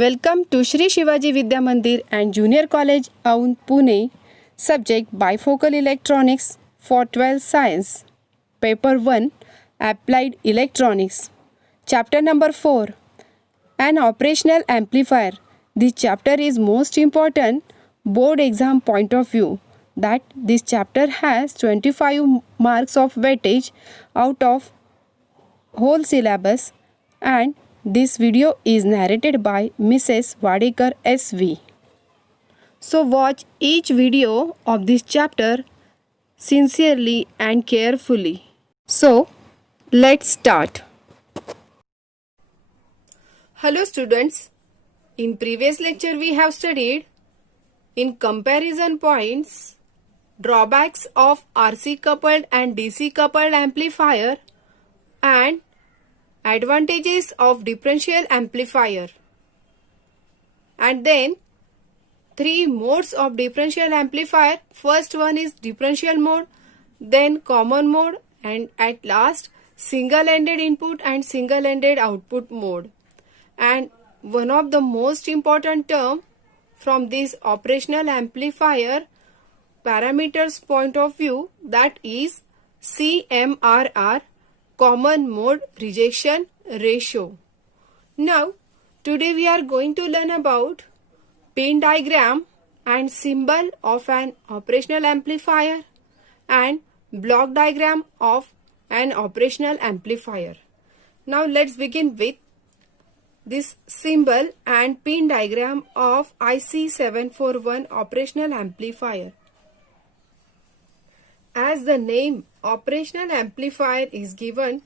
Welcome to Shri Shivaji Vidya Mandir and Junior College, Aun, Pune. Subject Bifocal Electronics for 12th Science. Paper 1 Applied Electronics. Chapter number 4 An Operational Amplifier. This chapter is most important board exam point of view, that this chapter has 25 marks of weightage out of whole syllabus, and this video is narrated by Mrs. Wadekar SV. So watch each video of this chapter sincerely and carefully. So let's start. Hello students. In previous lecture we have studied in comparison points drawbacks of RC coupled and DC coupled amplifier and advantages of differential amplifier, and then three modes of differential amplifier. First one is differential mode, then common mode, and at last single-ended input and single-ended output mode. And one of the most important term from this operational amplifier parameters point of view, that is CMRR, common mode rejection ratio. Now today we are going to learn about pin diagram and symbol of an operational amplifier and block diagram of an operational amplifier. Now let's begin with this symbol and pin diagram of IC741 operational amplifier. As the name operational amplifier is given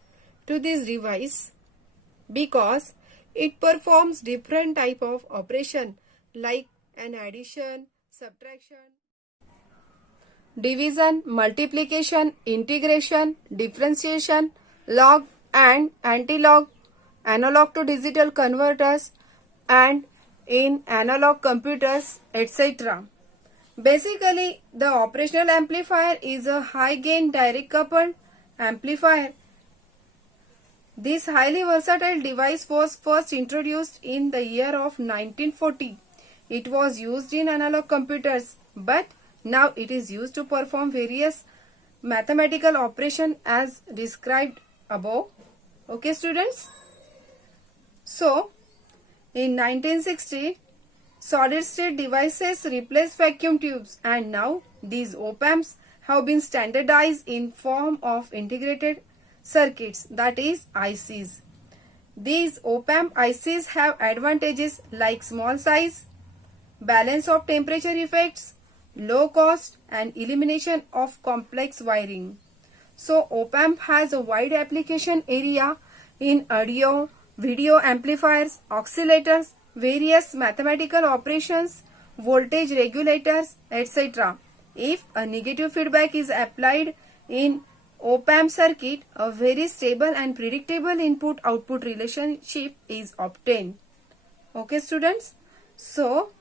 to this device because it performs different type of operation like an addition, subtraction, division, multiplication, integration, differentiation, log and anti-log, analog to digital converters, and in analog computers, etc. Basically, the operational amplifier is a high gain direct coupled amplifier. This highly versatile device was first introduced in the year of 1940. It was used in analog computers, but now it is used to perform various mathematical operations as described above. Okay students? So, in 1960, solid state devices replaced vacuum tubes, and now these op-amps have been standardized in form of integrated circuits, that is ICs. These op-amp ICs have advantages like small size, balance of temperature effects, low cost, and elimination of complex wiring. So op-amp has a wide application area in audio, video amplifiers, oscillators, various mathematical operations, voltage regulators, etc. If a negative feedback is applied in op-amp circuit, a very stable and predictable input-output relationship is obtained. Okay students? So,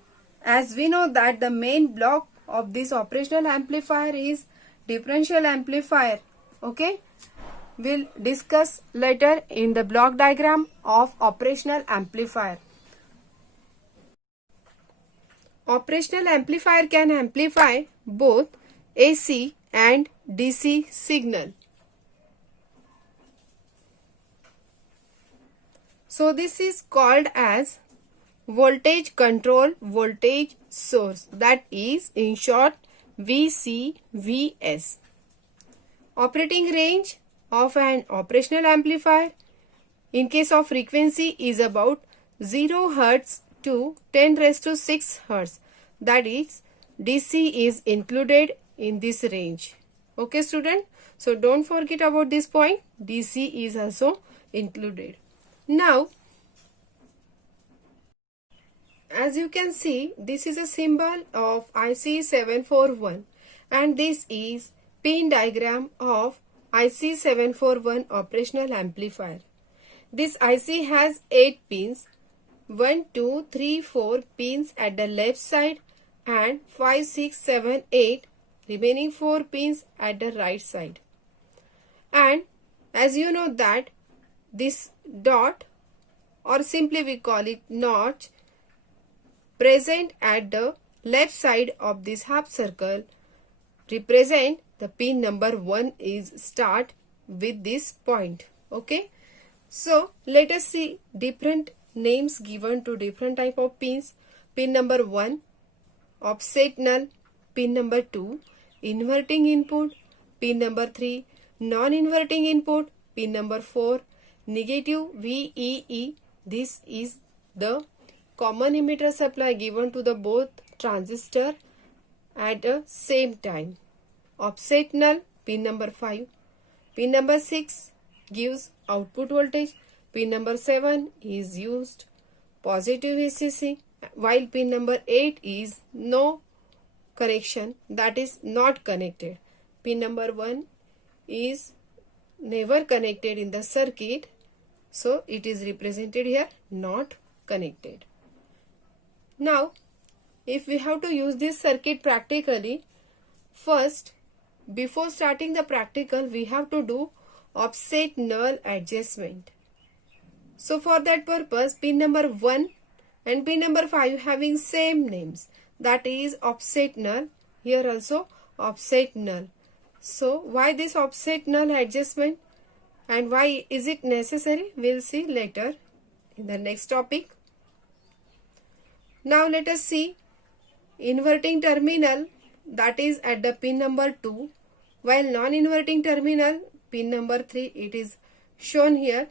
as we know that the main block of this operational amplifier is differential amplifier. Okay? We'll discuss later in the block diagram of operational amplifier. Operational amplifier can amplify both AC and DC signal. So this is called as voltage control voltage source, that is in short VCVS. Operating range of an operational amplifier in case of frequency is about 0 Hz to 10 raised to 6 Hz, that is DC is included in this range. Okay student, so don't forget about this point, DC is also included. Now as you can see, this is a symbol of IC741 and this is pin diagram of IC741 operational amplifier. This IC has 8 pins, 1, 2, 3, 4 pins at the left side and 5, 6, 7, 8 remaining 4 pins at the right side. And as you know that this dot, or simply we call it notch, present at the left side of this half circle represent the pin number 1 is start with this point. Okay. So let us see different names given to different type of pins. Pin number 1, offset null. Pin number 2, inverting input. Pin number 3, non-inverting input. Pin number 4, negative VEE. This is the common emitter supply given to the both transistor at the same time. Offset null, pin number 5. Pin number 6 gives output voltage. Pin number 7 is used positive VCC, while pin number 8 is no connection, that is not connected. Pin number 1 is never connected in the circuit, so it is represented here not connected. Now, if we have to use this circuit practically, first, before starting the practical, we have to do offset null adjustment. So for that purpose, pin number 1 and pin number 5 having same names, that is offset null. Here also offset null. So why this offset null adjustment and why is it necessary? We'll see later in the next topic. Now let us see inverting terminal, that is at the pin number 2, while non-inverting terminal pin number 3, it is shown here.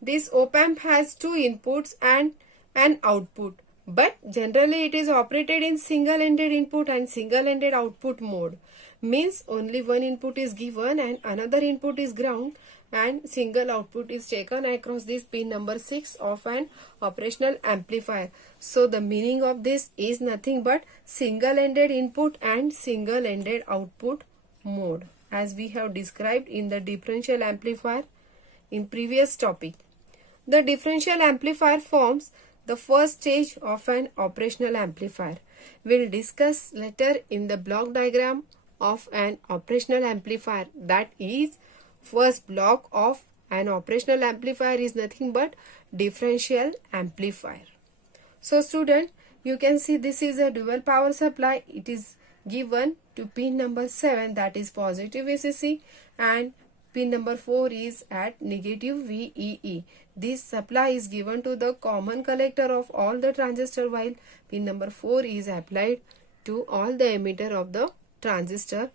This op-amp has two inputs and an output, but generally it is operated in single-ended input and single-ended output mode. Means only one input is given and another input is ground, and single output is taken across this pin number 6 of an operational amplifier. So the meaning of this is nothing but single-ended input and single-ended output mode, as we have described in the differential amplifier in previous topic. The differential amplifier forms the first stage of an operational amplifier. We'll discuss later in the block diagram of an operational amplifier, that is, first block of an operational amplifier is nothing but differential amplifier. So student, you can see this is a dual power supply. It is given to pin number 7, that is positive VCC, and pin number 4 is at negative VEE. This supply is given to the common collector of all the transistor, while pin number 4 is applied to all the emitter of the transistor.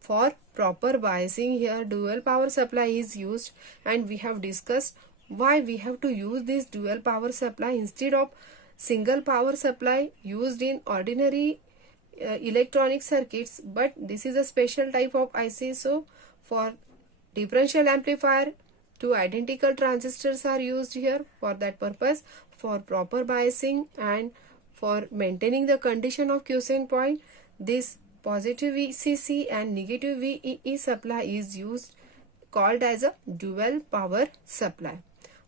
For proper biasing, here dual power supply is used, and we have discussed why we have to use this dual power supply instead of single power supply used in ordinary electronic circuits. But this is a special type of IC, so for differential amplifier, two identical transistors are used here for that purpose. For proper biasing and for maintaining the condition of quiescent point, this positive VCC and negative VEE supply is used, called as a dual power supply.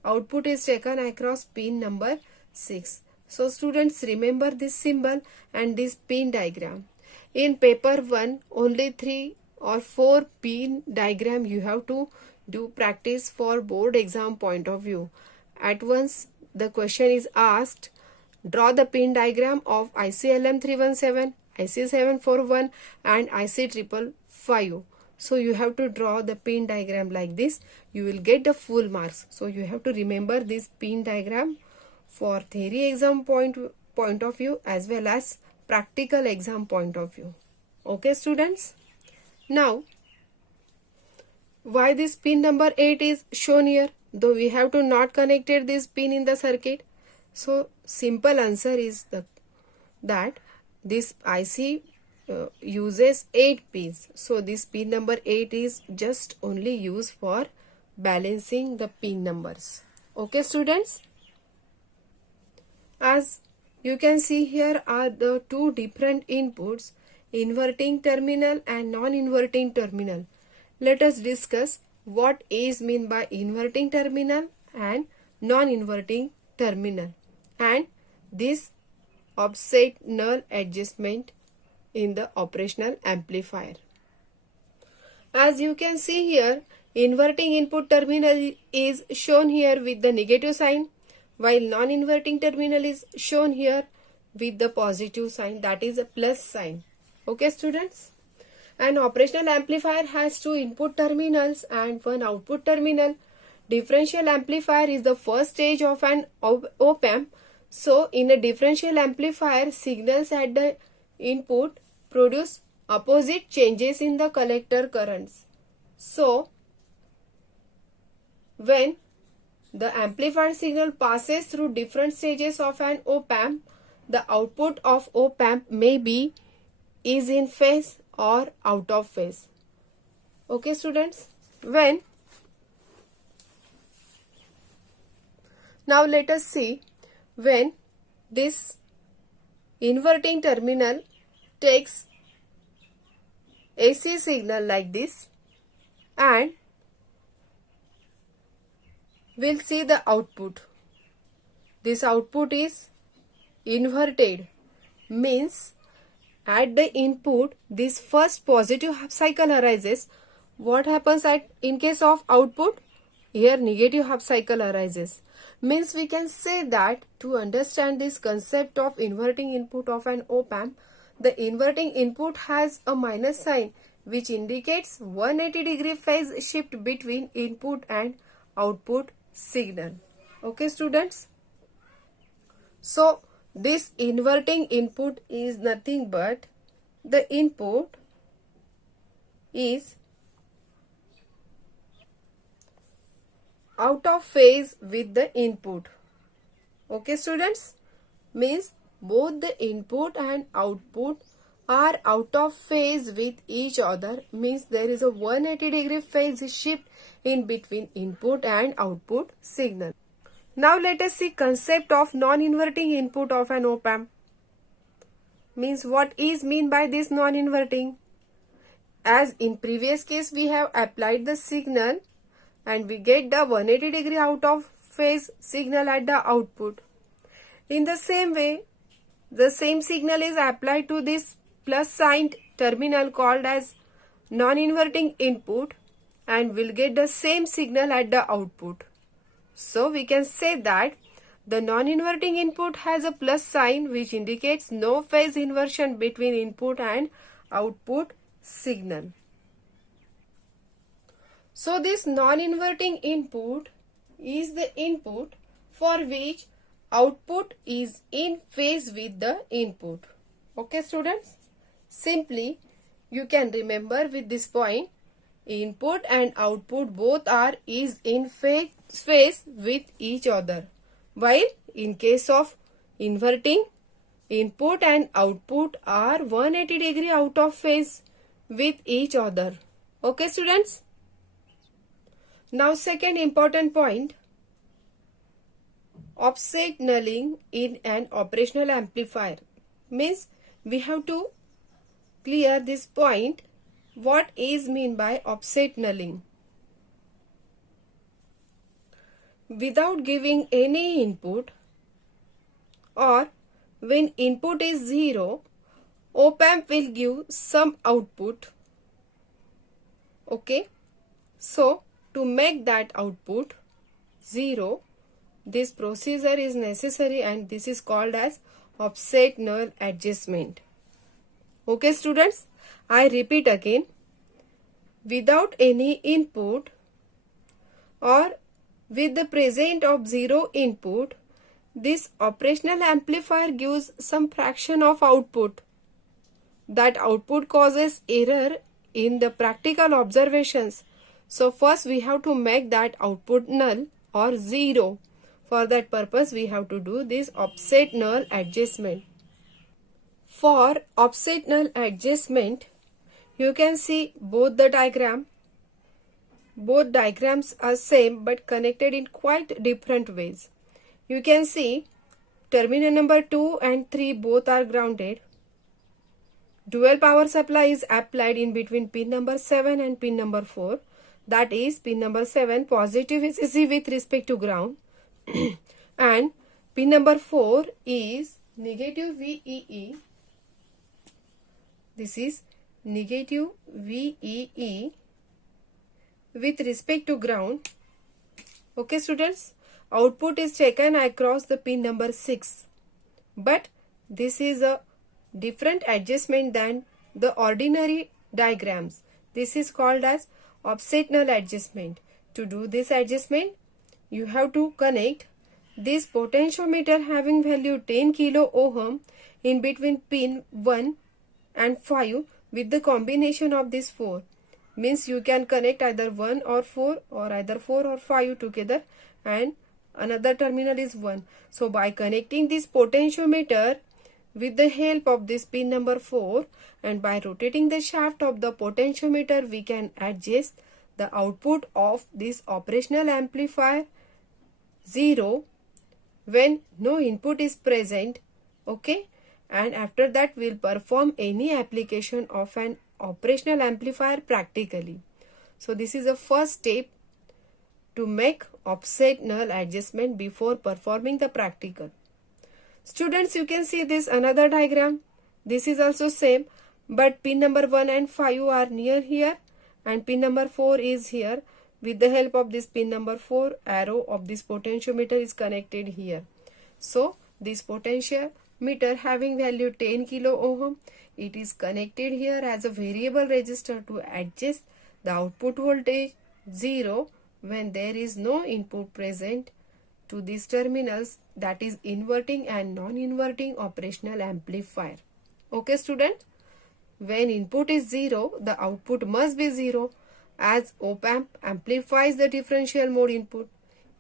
Output is taken across pin number 6. So students, remember this symbol and this pin diagram. In paper 1, only 3 or 4 pin diagram you have to do practice for board exam point of view. At once the question is asked, draw the pin diagram of IC LM317, IC 741 and IC 555. So you have to draw the pin diagram like this. You will get the full marks. So you have to remember this pin diagram for theory exam point of view as well as practical exam point of view. Okay students. Now, why this pin number 8 is shown here, though we have to not connected this pin in the circuit? So simple answer is that this IC uses 8 pins. So this pin number 8 is just only used for balancing the pin numbers. Okay students. As you can see, here are the two different inputs, inverting terminal and non-inverting terminal. Let us discuss what is meant by inverting terminal and non-inverting terminal, and this offset null adjustment in the operational amplifier. As you can see here, inverting input terminal is shown here with the negative sign, while non-inverting terminal is shown here with the positive sign, that is a plus sign. Okay students? An operational amplifier has two input terminals and one output terminal. Differential amplifier is the first stage of an op-amp. So in a differential amplifier, signals at the input produce opposite changes in the collector currents. So when the amplified signal passes through different stages of an op-amp, the output of op-amp may be is in phase or out of phase. Okay students? Now let us see when this inverting terminal takes AC signal like this, and we'll see the output. This output is inverted, means at the input this first positive half cycle arises. What happens in case of output? Here negative half cycle arises. Means we can say that to understand this concept of inverting input of an op-amp, the inverting input has a minus sign which indicates 180-degree phase shift between input and output signal. Okay students? So this inverting input is nothing but the input is out of phase with the input. Okay students? Means both the input and output are out of phase with each other, means there is a 180-degree phase shift in between input and output signal. Now let us see concept of non-inverting input of an op-amp. Means what is mean by this non-inverting? As in previous case we have applied the signal and we get the 180-degree out of phase signal at the output. In the same way, the same signal is applied to this plus sign terminal called as non-inverting input, and we'll get the same signal at the output. So we can say that the non-inverting input has a plus sign which indicates no phase inversion between input and output signal. So this non-inverting input is the input for which output is in phase with the input. Okay students? Simply you can remember with this point, input and output both are is in phase with each other, while in case of inverting, input and output are 180-degree out of phase with each other. Okay students? Now second important point, offset nulling in an operational amplifier. Means we have to clear this point. What is mean by offset nulling? Without giving any input, or when input is 0, op-amp will give some output. Okay? So to make that output 0, this procedure is necessary and this is called as offset null adjustment. Okay students? I repeat again. Without any input or with the presence of 0 input, this operational amplifier gives some fraction of output. That output causes error in the practical observations. So first we have to make that output null or 0. For that purpose we have to do this offset null adjustment. For offset null adjustment, you can see both the diagram. Both diagrams are same but connected in quite different ways. You can see terminal number 2 and 3 both are grounded. Dual power supply is applied in between pin number 7 and pin number 4. That is pin number 7 positive VCC with respect to ground and pin number 4 is negative VEE. This is negative VEE with respect to ground. Okay students, output is taken across the pin number 6, but this is a different adjustment than the ordinary diagrams. This is called as offset-null adjustment. To do this adjustment, you have to connect this potentiometer having value 10 kilo ohm in between pin 1 and 5 with the combination of these 4. Means you can connect either 1 or 4 or either 4 or 5 together, and another terminal is 1. So by connecting this potentiometer with the help of this pin number 4 and by rotating the shaft of the potentiometer, we can adjust the output of this operational amplifier 0 when no input is present. Okay, and after that we'll perform any application of an operational amplifier practically. So this is the first step to make offset null adjustment before performing the practical. Students, you can see this another diagram. This is also same, but pin number 1 and 5 are near here and pin number 4 is here. With the help of this pin number 4, arrow of this potentiometer is connected here. So this potentiometer having value 10 kilo ohm, it is connected here as a variable resistor to adjust the output voltage 0 when there is no input present to these terminals, that is inverting and non-inverting operational amplifier. Okay student, when input is 0, the output must be 0 as op-amp amplifies the differential mode input.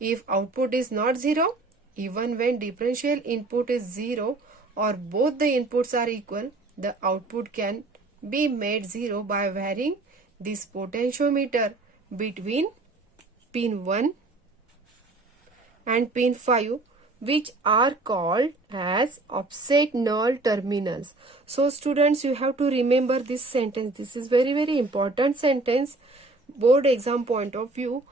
If output is not 0, even when differential input is 0 or both the inputs are equal, the output can be made 0 by varying this potentiometer between pin 1 and pin 5, which are called as offset null terminals. So students, you have to remember this sentence. This is very important sentence. Board exam point of view,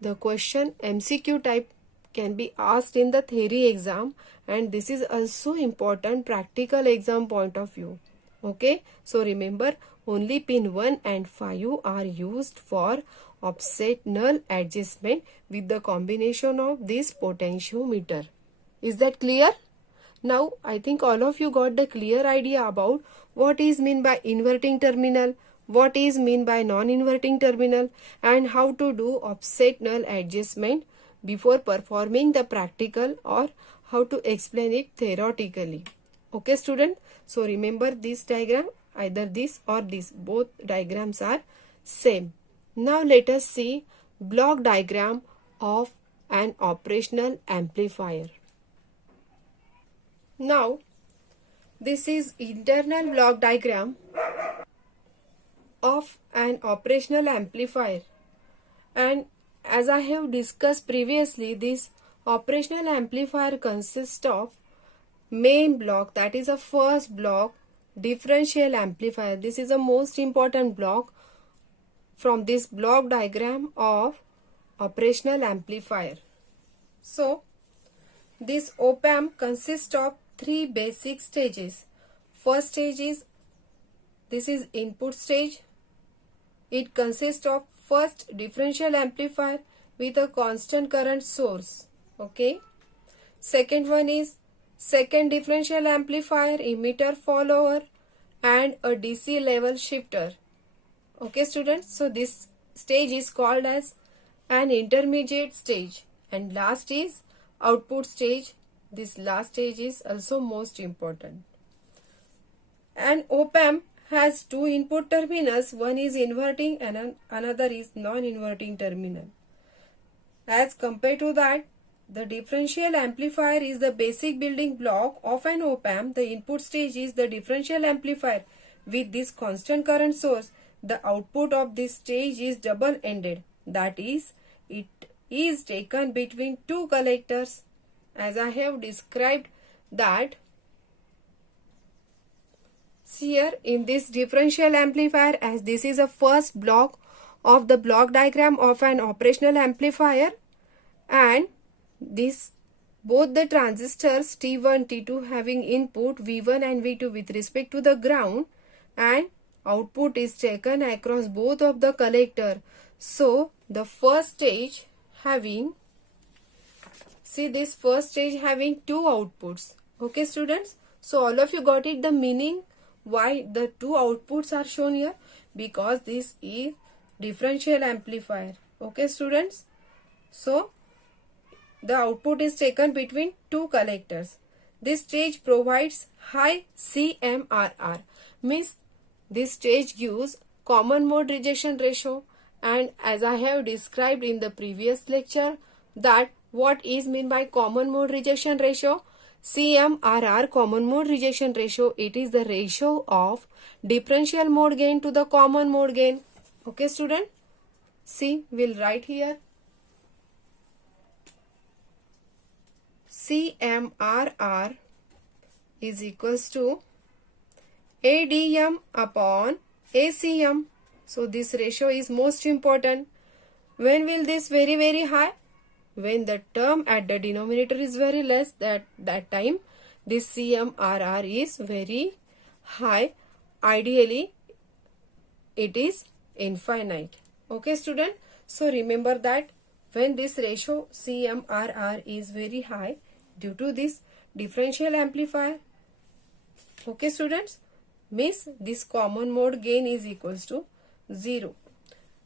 the question MCQ type can be asked in the theory exam, and this is also important practical exam point of view. Okay, so remember, only pin 1 and 5 are used for offset null adjustment with the combination of this potentiometer. Is that clear? Now I think all of you got the clear idea about what is mean by inverting terminal, what is mean by non-inverting terminal, and how to do offset null adjustment before performing the practical, or how to explain it theoretically. Okay student, so remember this diagram, either this or this, both diagrams are same. Now let us see block diagram of an operational amplifier. Now this is internal block diagram of an operational amplifier, and as I have discussed previously, this operational amplifier consists of main block, that is a first block, differential amplifier. This is the most important block from this block diagram of operational amplifier. So this op-amp consists of 3 basic stages. First stage is, this is input stage. It consists of first differential amplifier with a constant current source. Okay. Second one is second differential amplifier, emitter follower, and a DC level shifter. Okay students, so this stage is called as an intermediate stage, and last is output stage. This last stage is also most important. An op-amp has 2 input terminals, one is inverting and another is non-inverting terminal. As compared to that, the differential amplifier is the basic building block of an op-amp. The input stage is the differential amplifier with this constant current source. The output of this stage is double-ended, that is, it is taken between 2 collectors, as I have described that here in this differential amplifier, as this is a first block of the block diagram of an operational amplifier, and this both the transistors T1, T2 having input V1 and V2 with respect to the ground, and output is taken across both of the collector. So the first stage having, see this first stage having 2 outputs. Okay students, So all of you got it, the meaning why the two outputs are shown here, because this is differential amplifier. Okay students, so the output is taken between two collectors. This stage provides high CMRR, means this stage gives common mode rejection ratio, and as I have described in the previous lecture that what is meant by common mode rejection ratio. CMRR, common mode rejection ratio, it is the ratio of differential mode gain to the common mode gain. Okay student, see, we'll write here CMRR is equals to ADM upon ACM. So this ratio is most important. When will this very high? When the term at the denominator is very less, that time this CMRR is very high. Ideally it is infinite. Okay student, so remember that when this ratio CMRR is very high due to this differential amplifier, okay students, means this common mode gain is equals to 0.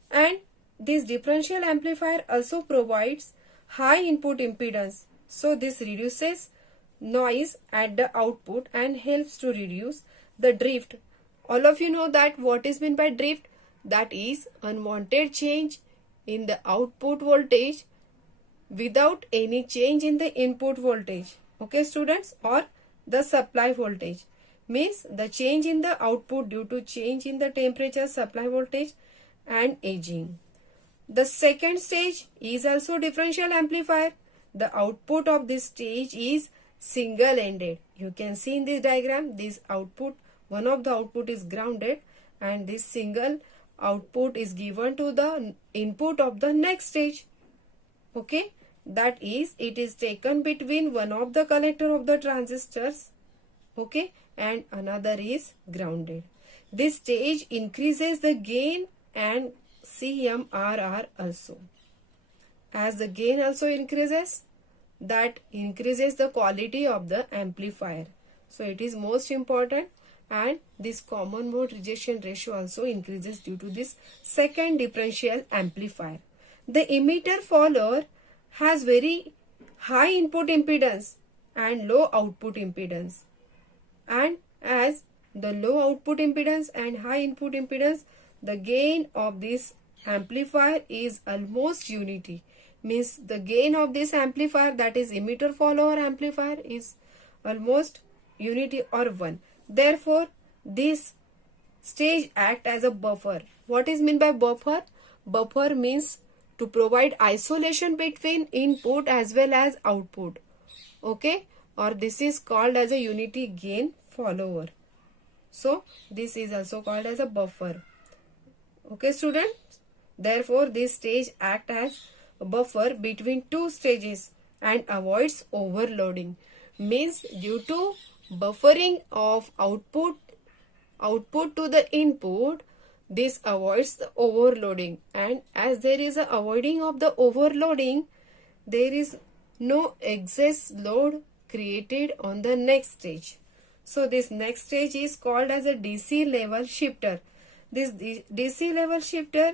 And this differential amplifier also provides high input impedance, so this reduces noise at the output and helps to reduce the drift. All of you know that what is meant by drift, that is unwanted change in the output voltage without any change in the input voltage. Okay students, or the supply voltage, means the change in the output due to change in the temperature, supply voltage and aging. The second stage is also differential amplifier. The output of this stage is single-ended. You can see in this diagram, this output, one of the output is grounded and this single output is given to the input of the next stage. Okay, that is, it is taken between one of the collector of the transistors, okay, and another is grounded. This stage increases the gain and CMRR also. As the gain also increases, that increases the quality of the amplifier. So it is most important, and this common mode rejection ratio also increases due to this second differential amplifier. The emitter follower has very high input impedance and low output impedance. And as the low output impedance and high input impedance, the gain of this amplifier is almost unity. Means the gain of this amplifier, that is emitter follower amplifier, is almost unity or 1. Therefore, this stage act as a buffer. What is meant by buffer? Buffer means to provide isolation between input as well as output. Okay, or this is called as a unity gain follower. So this is also called as a buffer. Okay students, therefore this stage act as a buffer between two stages and avoids overloading. Means due to buffering of output to the input, this avoids the overloading, and as there is a avoiding of the overloading, there is no excess load created on the next stage. So this next stage is called as a DC level shifter. This DC level shifter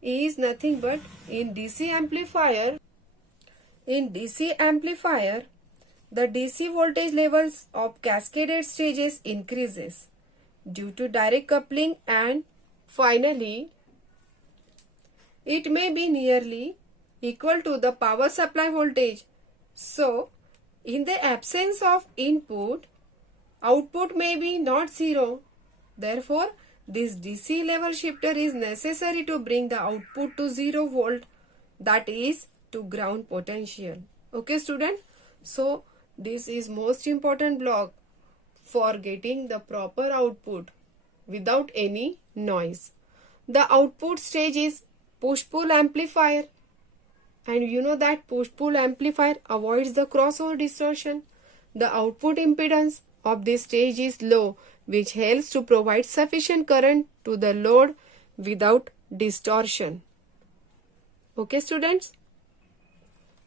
is nothing but in DC amplifier. In DC amplifier, the DC voltage levels of cascaded stages increases due to direct coupling, and finally it may be nearly equal to the power supply voltage. So in the absence of input, output may be not 0. Therefore, this DC level shifter is necessary to bring the output to 0 volt, that is to ground potential. Okay student, so this is most important block for getting the proper output without any noise. The output stage is push-pull amplifier, and you know that push-pull amplifier avoids the crossover distortion. The output impedance of this stage is low, which helps to provide sufficient current to the load without distortion. Okay students,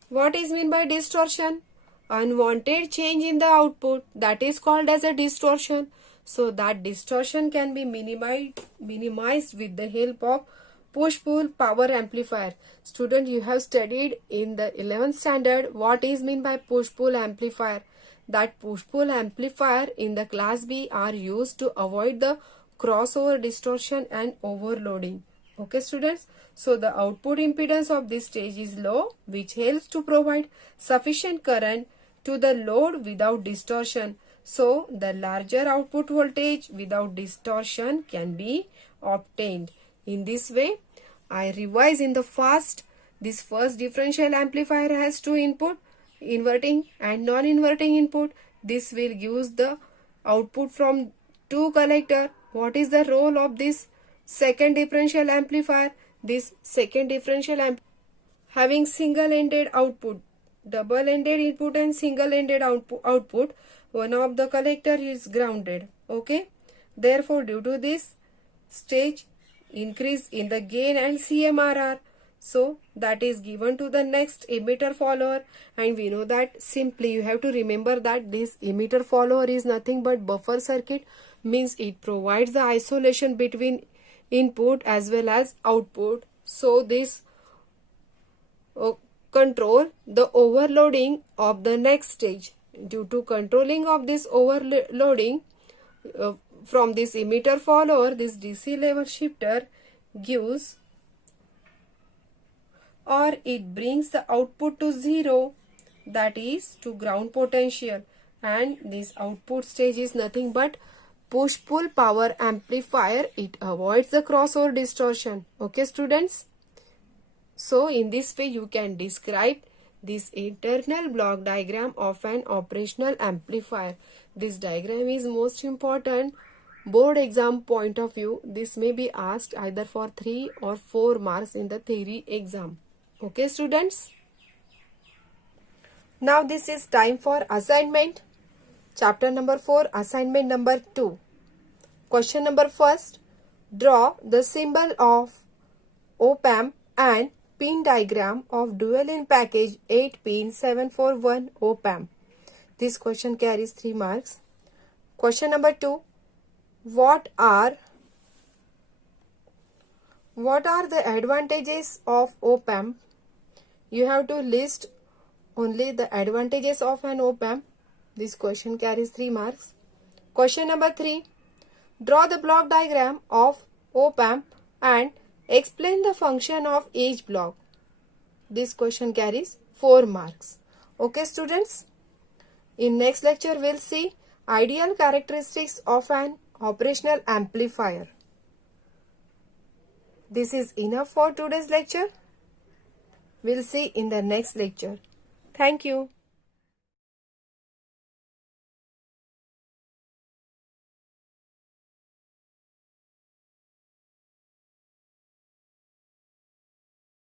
what is meant by distortion? unwanted change in the output, that is called as a distortion. So that distortion can be minimized with the help of push-pull power amplifier. Student, you have studied in the 11th standard what is meant by push-pull amplifier. That push-pull amplifier in the class B are used to avoid the crossover distortion and overloading. Okay students, so the output impedance of this stage is low, which helps to provide sufficient current to the load without distortion. So the larger output voltage without distortion can be obtained. In this way, I revise in the first. This first differential amplifier has two input, inverting and non-inverting input. This will give the output from two collector. What is the role of this second differential amplifier? This second differential amplifier having single-ended output, double-ended input and single-ended output. One of the collector is grounded. Okay. Therefore, due to this stage, increase in the gain and CMRR. So that is given to the next emitter follower, and we know that simply you have to remember that this emitter follower is nothing but buffer circuit, means it provides the isolation between input as well as output. So this control the overloading of the next stage. Due to controlling of this overloading from this emitter follower, this DC level shifter gives or it brings the output to zero, that is to ground potential, and this output stage is nothing but push-pull power amplifier. It avoids the crossover distortion. Okay students, so in this way you can describe this internal block diagram of an operational amplifier. This diagram is most important board exam point of view. This may be asked either for 3 or 4 marks in the theory exam. Okay students, now this is time for assignment. Chapter number 4, assignment number 2. Question number first, draw the symbol of op-amp and pin diagram of dual in package 8-pin 741 op-amp. This question carries 3 marks. Question number 2, what are the advantages of op-amp? You have to list only the advantages of an op-amp. This question carries 3 marks. Question number 3, draw the block diagram of op-amp and explain the function of each block. This question carries 4 marks. Okay students, in next lecture we'll see ideal characteristics of an operational amplifier. This is enough for today's lecture. We'll see in the next lecture. Thank you.